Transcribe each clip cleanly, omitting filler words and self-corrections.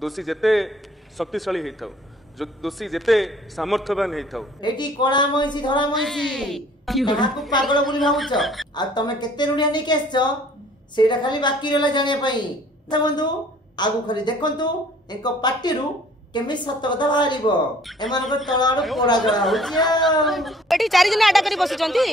दोषी जेते शक्तिशाली होता जो दोषी जेते सामर्थ्यवान होता एटी कला मईसी धड़ा मईसी काहाकू पागल बोली भाबुछ आ तमे केते रुडिया नै केसछ सेटा खाली बाकी रहला जाने पई त बंधु आगु खाली देखंतु एक पार्टी रु केमि सत्य कथा बाहरिबो एमान को तळाड़ पोड़ा जळा होछि एटी 4 दिन आडा करी बसिचंती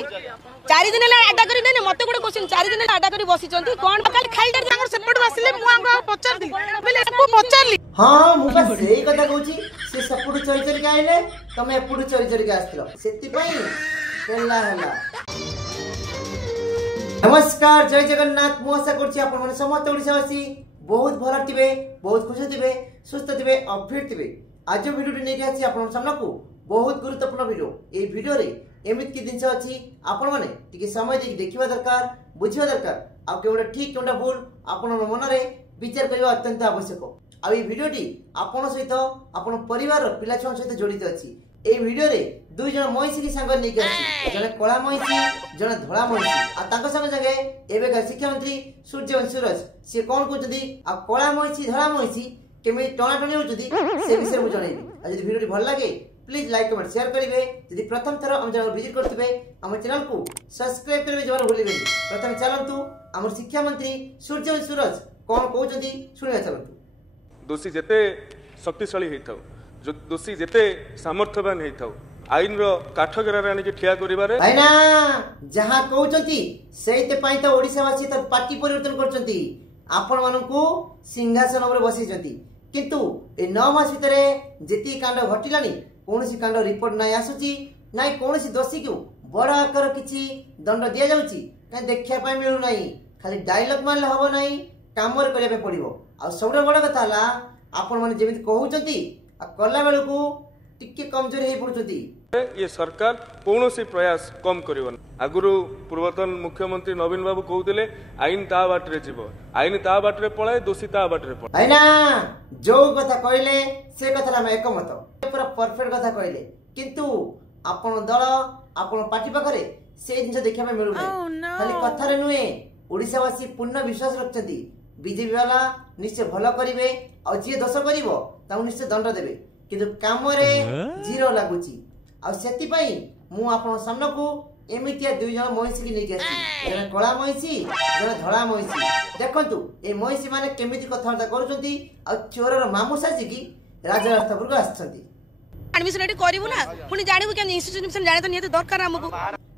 4 दिन ला आडा करी नै मते गुडे क्वेश्चन 4 दिन आडा करी बसिचंती कोन खाली खालडर तांगर सेपट बसिले मु आंगो पचार दी बोले को पचारली हां मु बस सेही कथा कहूछि से सपुडु चोरी चोरी के आइले तमे एपुडु चोरी चोरी के आस्थिलो सेति पई पेला हला। नमस्कार जय जगन्नाथ मु आशा करछि आपन माने समस्त ओडिसावासी बहुत भल थिबे बहुत खुश थिबे सुस्थ थिबे अपडेट थिबे आज वीडियो नै आछि आपन सामना को बहुत गुरुत्वपूर्ण वीडियो ए वीडियो रे एमित की दिनस अछि आपन माने टिके समय दे देखिबा दरकार बुझिबा दरकार आ केवडा ठीक केवडा भूल आपन मन रे विचार करबा अत्यंत आवश्यक आ ए वीडियो टी आपन सहित आपन परिवार पिला छन सहित जड़ित अछि ए वीडियो रे दुई जन मईसी की संग नै अछि जने कला मईसी जने धळा मईसी आ तांको संग संगे एबे का शिक्षा मंत्री सूर्यवंशी सूरज से कोन कहउछदी आ कला मईसी धळा मईसी केमे टणा टणी होउछदी से विषय मु जणैबी आ जदि वीडियो टी भल लागे प्लीज लाइक कमेंट शेयर करिवे जदि प्रथम थर हम चैनल विजिट करथिबे हम चैनल को सब्सक्राइब करिवे जवार भूलिबेनी प्रथम चलंतु हमर शिक्षा मंत्री सूर्यवंशी सूरज कोन कहउछदी सुनिया चलंतु दोषी जेते शक्तिशाली होता जो दोषी जेते सामर्थ्यवान होता आईन रो काठगरा रानी के ठिया करिबारे आइना जहां कहउछंती सेते पई त ओडिसावासी त पार्टी परिवर्तन करछंती आपन मानकू सिंहासन ऊपर बसिछंती किंतु ए 9 मास भितरे जेती कांड घटिलानी कोनसी कांड रिपोर्ट नै आसुची नै कोनसी दोषी को बड़ आकर किछि दंड दिया जाउची नै देखिया पई मिलु नै खाली डायलॉग मारले हबो नै कामर करिया पे पड़िबो आ सबरे बड़ कथा हला आपन माने जेमिति कहउचंती आ कला बेलू को टिके कमजोर हे पड़ुचंती ये सरकार कौन सी प्रयास कम करिवन आगुरु पूर्वतन मुख्यमंत्री नवीन बाबू कहउतिले आईन ता बाटरे जीवो आईन ता बाटरे पळाय दोषी ता बाटरे पळाय आइना जो कथा कहले से कथा हम एकमत पूरा परफेक्ट कथा कहले किंतु आपन दल आपन पार्टी पाखरे से जिंस देखिया में मिलु नै खाली कथा रे नुए ओडिसावासी पूर्ण विश्वास रखछंती बीजेपी वाला निश्चय भलो करिवे आ जे दोष करिवो ता निश्चय दंड देबे किंतु काम रे जीरो लागुची आ सेति पई मु आपन सामने को एमितिया दुई जन मईसी की नेकी आसी जने कला मईसी जने धळा मईसी देखंतु ए मईसी माने केमिति कथावार्ता करूचंती आ चोरर मामू साजी की राजा रास्ता पर आछंती एडमिशन एटी करिवु ना पुनी जानिबु के इंस्टीट्यूशन जाने तो नियत दरकार हमकु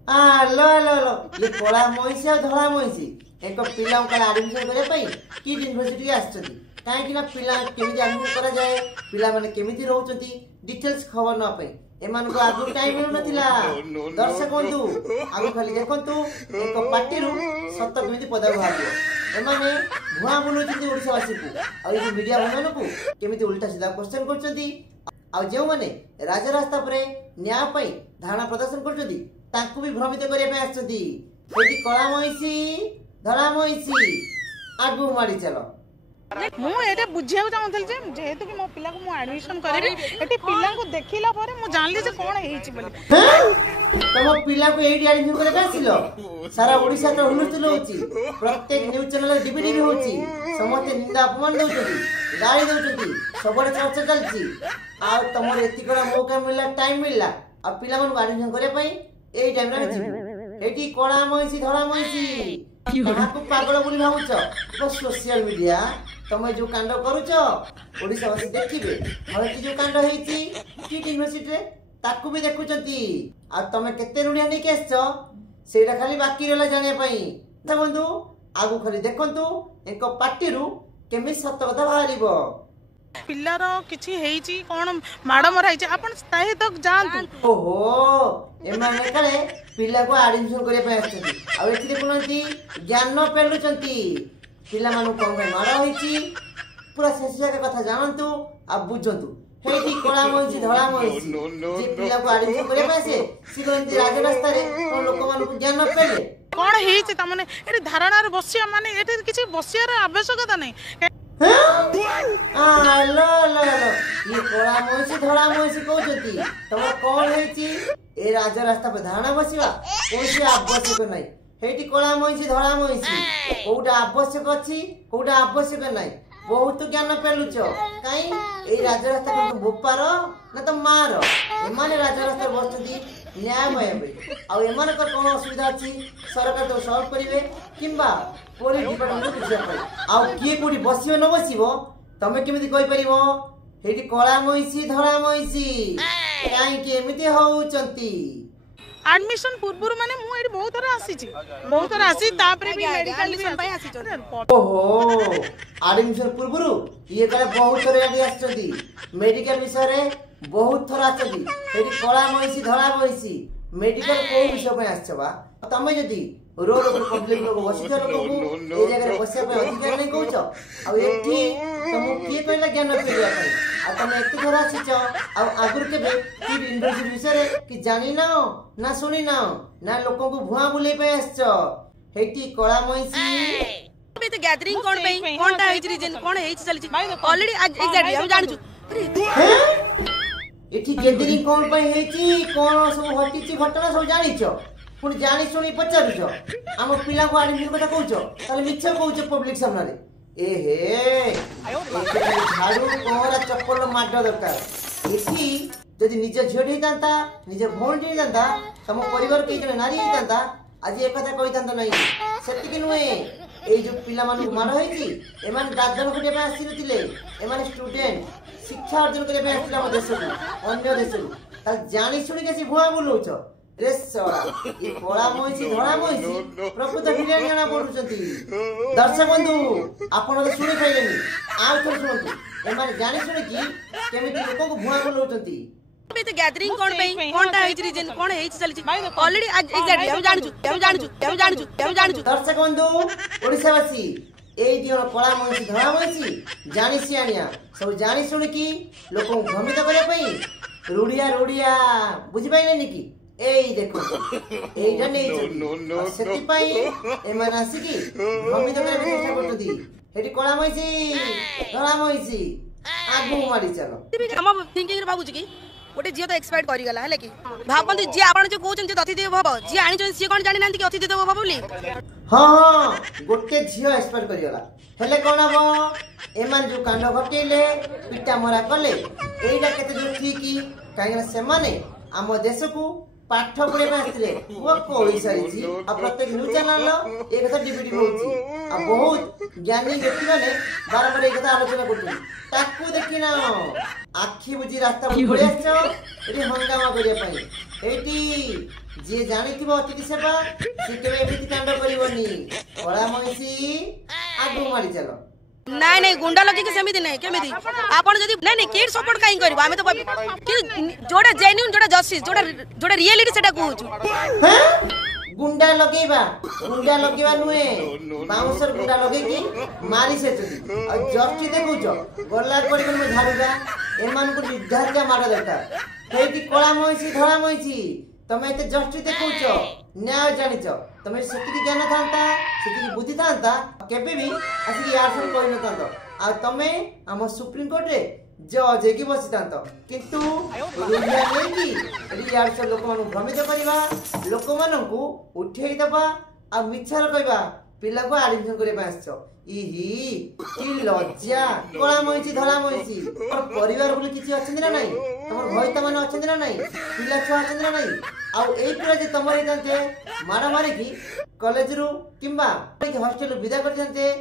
आ लो लो लो ये कला मईसी आ धळा मईसी एक पिला का एडमिशन करे पई की यूनिवर्सिटी आछंती काहे कि ना पिला केमिति एडमिशन करा जाए पिला माने केमिति रहउचंती डिटेल्स खबर न पई एमान को आगु टाइम मिलु नथिला दर्शक बंधु आगु खाली देखंतु एक पार्टी रु सत्य केमिति पदा भाबियो एमाने भुआ बुलुचंती ओडिसावासी को आ ये मीडिया भाइमान को केमिति उल्टा सीधा क्वेश्चन करचंती आ जेउ माने राजा रास्ता परे न्याय पई धारणा प्रदर्शन करचंती ताकू भी भ्रमित करिया पे आछंती एटी कला मईसी धड़ा मईसी आगु माडी चलो मु एटा बुझिया चाहतल जे जेहेतु कि मो पिला को मु एडमिशन करबी एटी पिला को देखिला परे मु जानली जे कोन हेइची बोली तम पिला को एडी एडमिशन करे कासिलो सारा ओडिसा तो हुलुतुल होची प्रत्येक न्यूज चैनल डीबीडी भी होची समस्त निंदा अपमान दोचती गाली दोचती सबरे चर्चा चलची आ तमर एति करा मौका मिलला टाइम मिलला आ पिला मन को एडमिशन करे पई एई टाइम रे जीव एटी कला मईसी धड़ा मईसी काहाकू पागल बोली भाबुछ बस सोशल मीडिया तमे जो कांड करूछ ओडिसावासी देखिबे हळकी जो कांड हेइची किट यूनिवर्सिटी रे ताकू भी देखुचंती आ तमे केते रुडिया नै केसछ सेटा खाली बाकी रहला जाने पई त बंधु आगु खाली देखंतु एक पार्टी रु केमि सत्य कथा बाहरिबो पिल्लार किछि हेइची कोन माड मराइची आपण ताहे तक जानतु ओहो एमाने करे पिला को एडमिशन करे पे आछथि आ एथि देखुनंती ज्ञान पेलुचंती पिला मानु कोन भाई माड होइची पूरा शेषिया के कथा जानंतु आ बुझंतु हेटी कला मईसी धळा मईसी जे पिला को एडमिशन करे पे आसे सिगंती राजा रास्ता रे कोन लोक मानु ज्ञान पेले कोन हेइची त माने एटी धारणा रे बसिया माने एटी किछि बसियार आवश्यकता नै आ लो लो लो ये कला मईसी धळा मईसी कहउचंती तम कोन हेइची ए राजा रास्ता पे धारणा बसिवा कोनसी आवश्यक नै हेटी कला मईसी धळा मईसी कोउटा आवश्यक अछि कोउटा आवश्यक नै बहुत ज्ञान पेलुच कहीं ए राजरास्ता को बोपार ना तो मार एमाने राजरास्ता बसुदी न्यायमय आ एमानकर कोन असुविधा अछि सरकार तो सॉल्व करिवे किंबा पुलिस डिपार्टमेंट बुझिया पड़े आ किए कोडी बसियो न बसिबो तमे केमिति कहि परिबो हेटी कळा मइसी धरा मइसी काई के एमिति होउचंती एडमिशन पूर्व माने मु एडी बहुत थरा आसी तापरे भी मेडिकल भी आसी ओहो एडमिशन पूर्व ये कले बहुत थरा आडी आछती मेडिकल विषय रे बहुत थरा आछती एडी कळा मइसी धरा मइसी मेडिकल को विषय पे आछबा तमे जदी रोड पर पब्लिक लोग बसित लोग को ए जगह बसिया पे अधिकार नहीं कहउछ आ एठी तुम किए कहला ज्ञान पेलिया पर आ तमे एते थरा आछिछ आ आगुर के की यूनिवर्सिटी विषय रे कि जानि ना सुनी ना लोगों को भुआ बुले पे आछछ हेटी कळा मइसी तो गैदरिंग कोन पे कोनटा हेच रीजन कोन हेच चली ऑलरेडी एग्जैक्टली हम जानछु एठी गैदरिंग कोन पे हेची कोन सब हटिची घटना सब जानिछ पुणी जानी सुनी पचारुछ आम पिला को एडमिशन कथा कहउछ ताले मिछ कहउछ पब्लिक सामने रे ए हे झाड़ू कोरा चप्पल माड दरकार एठी जदि निज झियोटी तांता निज भौंडी तांता तम परिवार के जने नारी तांता आज एक कथा कहि तांता नहीं सेति कि नुए ए जो पिला मानु मार होईची एमान दादन खटे पे आसी नथिले एमान स्टूडेंट शिक्षा अर्जन करे पे आसिला हम देश को अन्य देश को ता जानी सुनी के भुआ बोलउछ रे सरा ई कोळा मोइची धळा मोइची प्रकृत बिरियानी आना पडुचंती दर्शक बंधु आपण तो सुनि पाइलेनी आ थोर सुनतु एमान जानि सुनि कि केमिति लोक को भुआ बोलउचंती तो गैदरिंग कोन पे कोनटा हेच रीजन कोन हेच चली ऑलरेडी एग्जैक्टली हम जानछु दर्शक बंधु ओडिसावासी एई दियो कोळा मोइची धळा मोइची जानि सियानिया सब जानि सुनि कि लोक को भ्रमित करे पई रुडिया बुझि पाइलेनी कि एई देखो एइटा नै चली सेति पई एमान आसी कि भ्रमित करे चेष्टा करतुदी हेटी कोळा मोइची धळा मोइची आगु मारी चलो हम थिंकिंग रे बाबूजी की गोटे झील तो एक्सपायर कर गला है कि भावती जी आप जो कहते अतिथि देव भव जी आनी सी कौन जानी ना कि अतिथि देव भव बोली हाँ गोटे झील एक्सपायर कर गला हेले कोन हबो एमान जो कांड घटेले पिटा मरा कले एइटा केते जो ठीक काहे से माने आम देश को पाठ पढ़े में आसले वो कोई सारी आ प्रत्येक न्यूज चैनल एक कथा डिबेट होउची आ बहुत ज्ञानी व्यक्ति माने बारंबार एक कथा आलोचना करथि ताकू देखि ना आखी बुझी रास्ता पड़े आछो एटी हंगामा करिया पई एटी जे जानिथिबो अतिथि सेवा से केबे एमिति कांड करिवनी ओळा मइसी आगु मारी चलो नहीं गुंडा लगे कि सेमिति नहीं केमिति आपण जदी नहीं केट सपोर्ट काई करबो हमें तो कि जोडा जेन्युइन जोडा जस्टिस जोडा रियलिटी सेटा कहूछु गुंडा लगेबा नुए बाउंसर गुंडा लगे कि मारी से चली आ जस्टिस देखुछो गल्ला पड़ी को झाड़ूगा एमान को निर्धारित मार दरकार हेती कोळा मइसी धळा मइसी तमे एते जस्टिस देखुछो न्याय जानिछो तमे सेति ज्ञान थांता सेति बुद्धि थांता केबे भी आसी यारसन कोइ न थांतो आ तमे हम सुप्रीम कोर्ट रे जज की बसी थांतो किंतु रुलिया नै कि एडी यारसन लोक मानु भ्रमित करिवा लोक मानु को उठेई दबा आ मिछर कइबा पिला को एडमिशन करे पासछो इही की लज्जा कोळा मइसी धळा मइसी और परिवार बोले किछि अछन ना नाही तमर भयता माने अछन ना नाही पिला छुआ अछन ना नाही आ एई पुरा जे तमरे जानते मारा मारे की कॉलेज रु किंबा हॉस्टल विदा कर जानते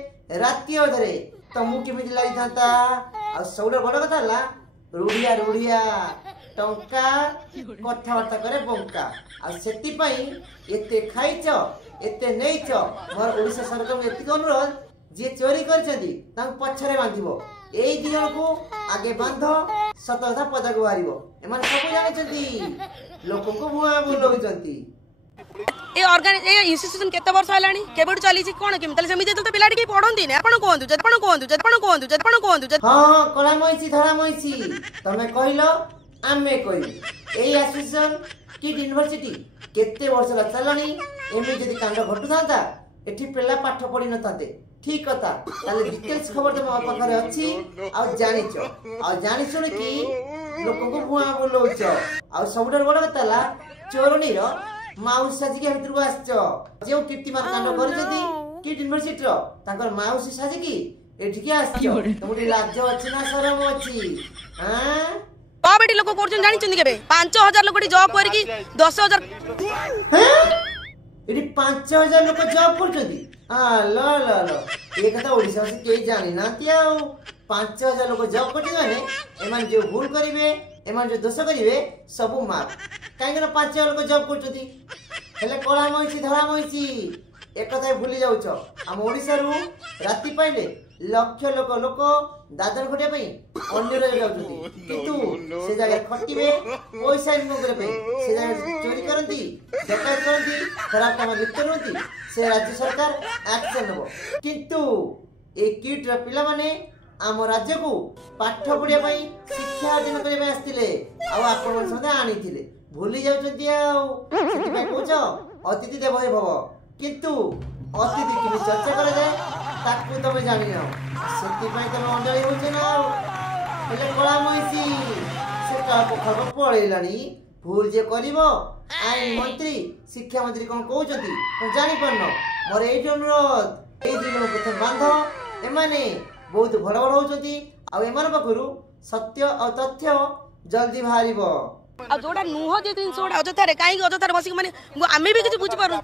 राती अधरे तमु केमिति लागि थांता आ सबले बड़ कथा ला रुडिया टंका कथा वार्ता करे बंका आ सेति पई एते खाइछ एते नेइछ मोर ओडिसा सरकार एति अनुरोध जे चोरी करछंती तां पछरे बांधिबो एई दिनो को आगे बांध सतता पदक बारिबो एमान सब जानिछंती लोक को भुआ बोलउछंती ए ऑर्गन ए इंस्टीट्यूशन केते वर्ष हलानी केबेड चली छी कोन केम तले समिति तो पिलाडी के पढोंती ने आपण कोहंतु हां कोला मइसी धरा मइसी तमे कहिलो आमे कहि एई एसोसिएशन की यूनिवर्सिटी केते वर्ष ला चलनी एमे जदी कांड घटु थांता एठी पिला पाठ पढि न थाते ठीक कथा ताले डिटेल्स खबर तो मो पाखरे अछि आ जानिचो आ जानि सुन कि लोक को भुआ बोलउछ आ सबडर बड़ कथा ला चोरनी रो माउस साजी के भितर आछो जे कीर्तिमान कांड करजदी की यूनिवर्सिटी रो ताकर माउस साजी की एठिके आछो तमोटी लाज अछि ना शरम अछि हां बेटी लोक करछन जानि चंदी केबे 5000 लोक जॉब करकी 10000 एटी 5000 लोक जॉब करछंती आ ल ल ल ए कथा ओडिसा से केई जानि ना तिया 5000 लोक जॉब करछी माने एमान जे भूल करिवे एमान जे दोष करिवे सब माफ काहे ना 5000 लोक जॉब करछंती हेले कोला मइची धरा मइची एक कथा भूली जाउछ हम ओडिसा रु राती पाइले लक्ष लोक दादर खटिया पई अन्य रे जाउछंती किंतु से जगह खटिबे पैसा इनकम करे पई से जगह चोरी करंती डकैत करंती खराब काम लिप्त रहंती से राज्य सरकार एक्शन नबो किंतु ए किट रे पिला माने आम राज्य को पाठ पढ़िया पई शिक्षा अर्जन करे पई आस्तिले आ आपण सदा आनीथिले भूली जाउछंती आ सेति पई कोछ अतिथि देव भव किंतु अतिथि कि चर्चा करे जाए ताकू तमे जानि ना सेति पई तमे अंडळी होछ ना हेले कोला मइसी से का पोखर पळेलानी भूल जे करिवो आईन मंत्री शिक्षा मंत्री कोन कहउछंती तो जानि परनो मोर एई अनुरोध एई दिन को बांध एमाने बहुत भड़ भड़ होछंती आ एमान पखरु सत्य और तथ्य जल्दी बाहरिबो आ जोडा नुह जे दिन सोडा अजथारे काई अजथारे बसी माने आमे भी किछ बुझी पारु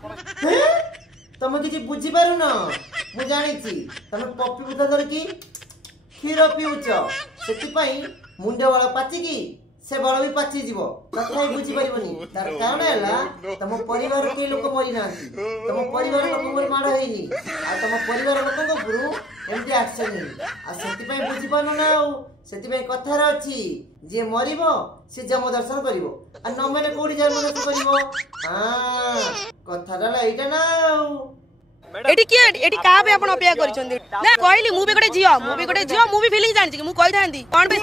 तमे किछ बुझी पारु न मु जानि छी तमे पप्पी बुधा धर की खीर पिउछ सेति पई मुंडे वाला पाची की से बळ भी पाची जीवो कथाई बुझी परिबनी तार कारण हैला तम परिवार के लोक मरि नांती तम परिवार लोक मरि माड हेइनी आ तम परिवार लोक को गुरु एमटी एक्शन हेइ आ सेति पई बुझी पानु ना सेति पई कथा रे अछि जे मरिबो से जम दर्शन करिवो आ न मेले कोडी जन्म दर्शन करिवो हां कथा रा एटा ना एटी के एटी का पे आपण अपेक्षा करिसंदी ना कहली मु भी गोटे जियो मु भी फीलिंग जानि कि मु कहि थांदी कोन बे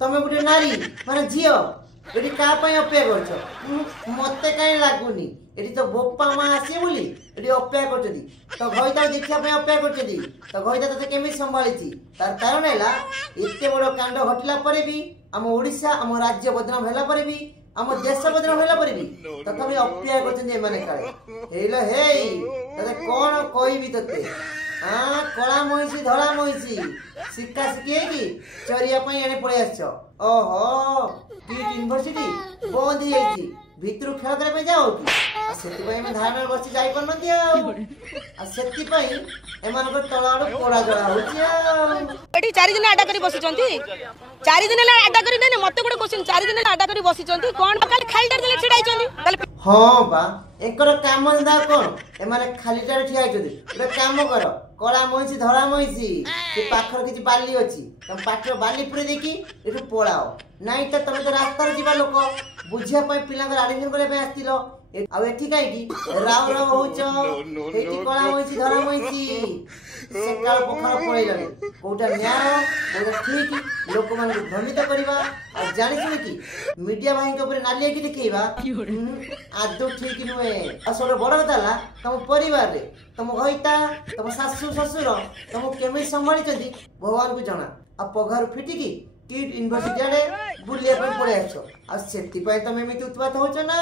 तमे गुटे नारी माने जियो एटी का पय अपेक्षा करछ मते काई लागुनी एटी तो बोपा मा आसी बोली एटी अपेक्षा करछदी तो भइता देखिया पय अपेक्षा करछदी तो भइता तते केमि संभाळिछि तार कारण हैला एते बडो कांड घटिला परे भी हम ओडिसा हम राज्य बदनाम होला परे भी हम देश बदनाम होला परे भी तथापि अपेक्षा करछन माने काळे हेलो हेई तते कोन कहबी तते हां कोला मइसी धरा मइसी शिक्षा शिखे की चरिया पई एने पळे आछो ओहो की यूनिवर्सिटी बंद हे जाईची भितरु खेल करे पे जाओ की आ सेति पई हम धान बसी जाई पर न दिया आ सेति पई एमान को तळाड़ पोड़ा जळा होची एटी 4 दिन आडा करी बसिचंती 4 दिन ला आडा करी देने मते गुडे क्वेश्चन 4 दिन ला आडा करी बसिचंती कोन खाली खाली देले छिडाइचंती हां बा एकर काम धंदा कोन एमाने खाली टारे ठिया आइचंती ए काम कर कोला मइसी धरा मइसी से पाखर किछि बाली अछि तम पाखर बाली पुरे देखि एठु पळाओ नाइ त तमे तो रास्ता रे जीवा लोक बुझिया पय पिला कर एडमिशन करे पे आस्तिलो आ एठी काई की राव राव होउछ एठी कोला मइसी धरा मइसी सकाळ पोखर पळेलानी कोटा न्याय कोटा ठीक लोक मान भ्रमित करबा आ जानि छी कि मीडिया भाई के ऊपर नालिया की देखैबा आदो ठीक नुए आ सोरे बड़ कथाला तम परिवार रे तम घइता तम सासु ससुर तम केमे संभाळी चंदी भगवान को जाना आ पगार फिटिकी किट यूनिवर्सिटी रे बुलिया पे पळे आछो आ सेति पय तम एमिति उत्पात होछ ना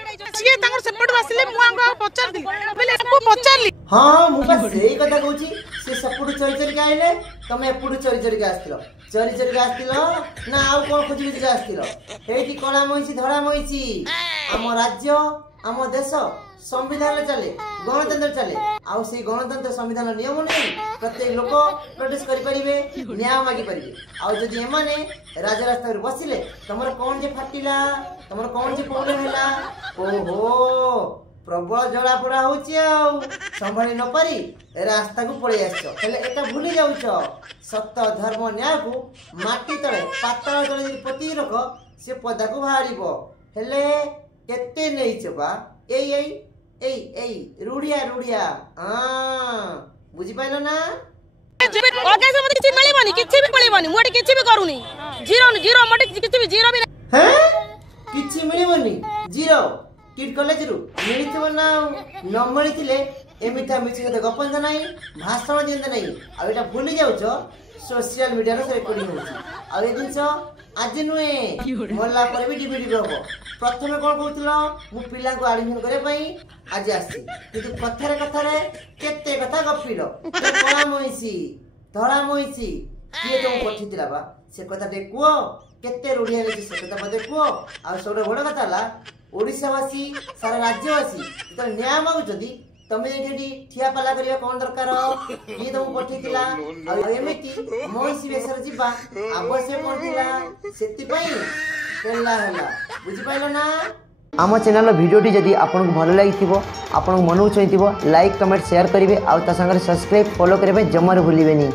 सिए तांगर सेपट आसिले मु आंगा पचार दिली बेले को पचारली हां मु बस सेही कथा कहूची से सपुड चोरी चोरी के आइले तमे एपुड चोरी चोरी के आस्तिलो ना आउ कोन खोजी के आस्तिलो हेठी कोला मइसी धरा मइसी हम राज्य हम देश संविधान चले गणतंत्र चले आउ से गणतंत्र संविधान नियम नै प्रत्येक लोक प्रोटेस्ट करि परिबे न्याय मागी परिबे आउ जदि एमाने राजा रास्ता रे बसिले तमर कोन जे फाटिला तमर कोन जे प्रॉब्लम हैला ओहो प्रबल जड़ा पड़ा होची आउ संभाली न पारी रास्ता को पळे आछो हेले एटा भूली जाउछो सत्य धर्म न्याय को माटी तळे पातळ तळे पति रख से पदा को बाहरिबो हेले केते नै छबा एई रुड़िया हां बुझी पाइलो ना ओके से मते किछि भी मिलिबनी मोटे किछि भी करूनी जीरो मोटे किछि भी जीरो भी हैं किछि मिलिबनी जीरो किट कॉलेज रु मिलिथबो ना न मिलिथिले एमिथा मिछि कते गपन नाही भाषण दिंद नाही आ एटा भूली जाउछो सोशल मीडिया रे रेकॉर्डिंग होछि आ ए दिनसो आज नुए मोल्ला पर भी डीवीडी रहबो प्रथमे कौन कहूल मु पिला को एडमिशन करने पई आज आसी किंतु कथारे कथारे केते कथा गपिल कला मोइसी धड़ा मोइसी किए तुम पठितिला बा से कथा टे कुओ केते रूढ़िया गछि से कथा मते कुओ आ सबसे बड़ कथा ला ओडिशावासी सारा राज्यवासी तो न्याय मागुछदी तमे एठी ठिया पाला करिया कोन दरकार किए तुम पठितिला आ एमिति मोइसी बेसर जीवा आवश्यक पड़तिला सेति पई पेला हला बुझि पाइलो ना आम चैनल भिडियोटी जदि आपको भल लगी आपन मन चाहिए लाइक कमेंट शेयर करेंगे आ सब्सक्राइब फॉलो करेंगे जमार भूलें।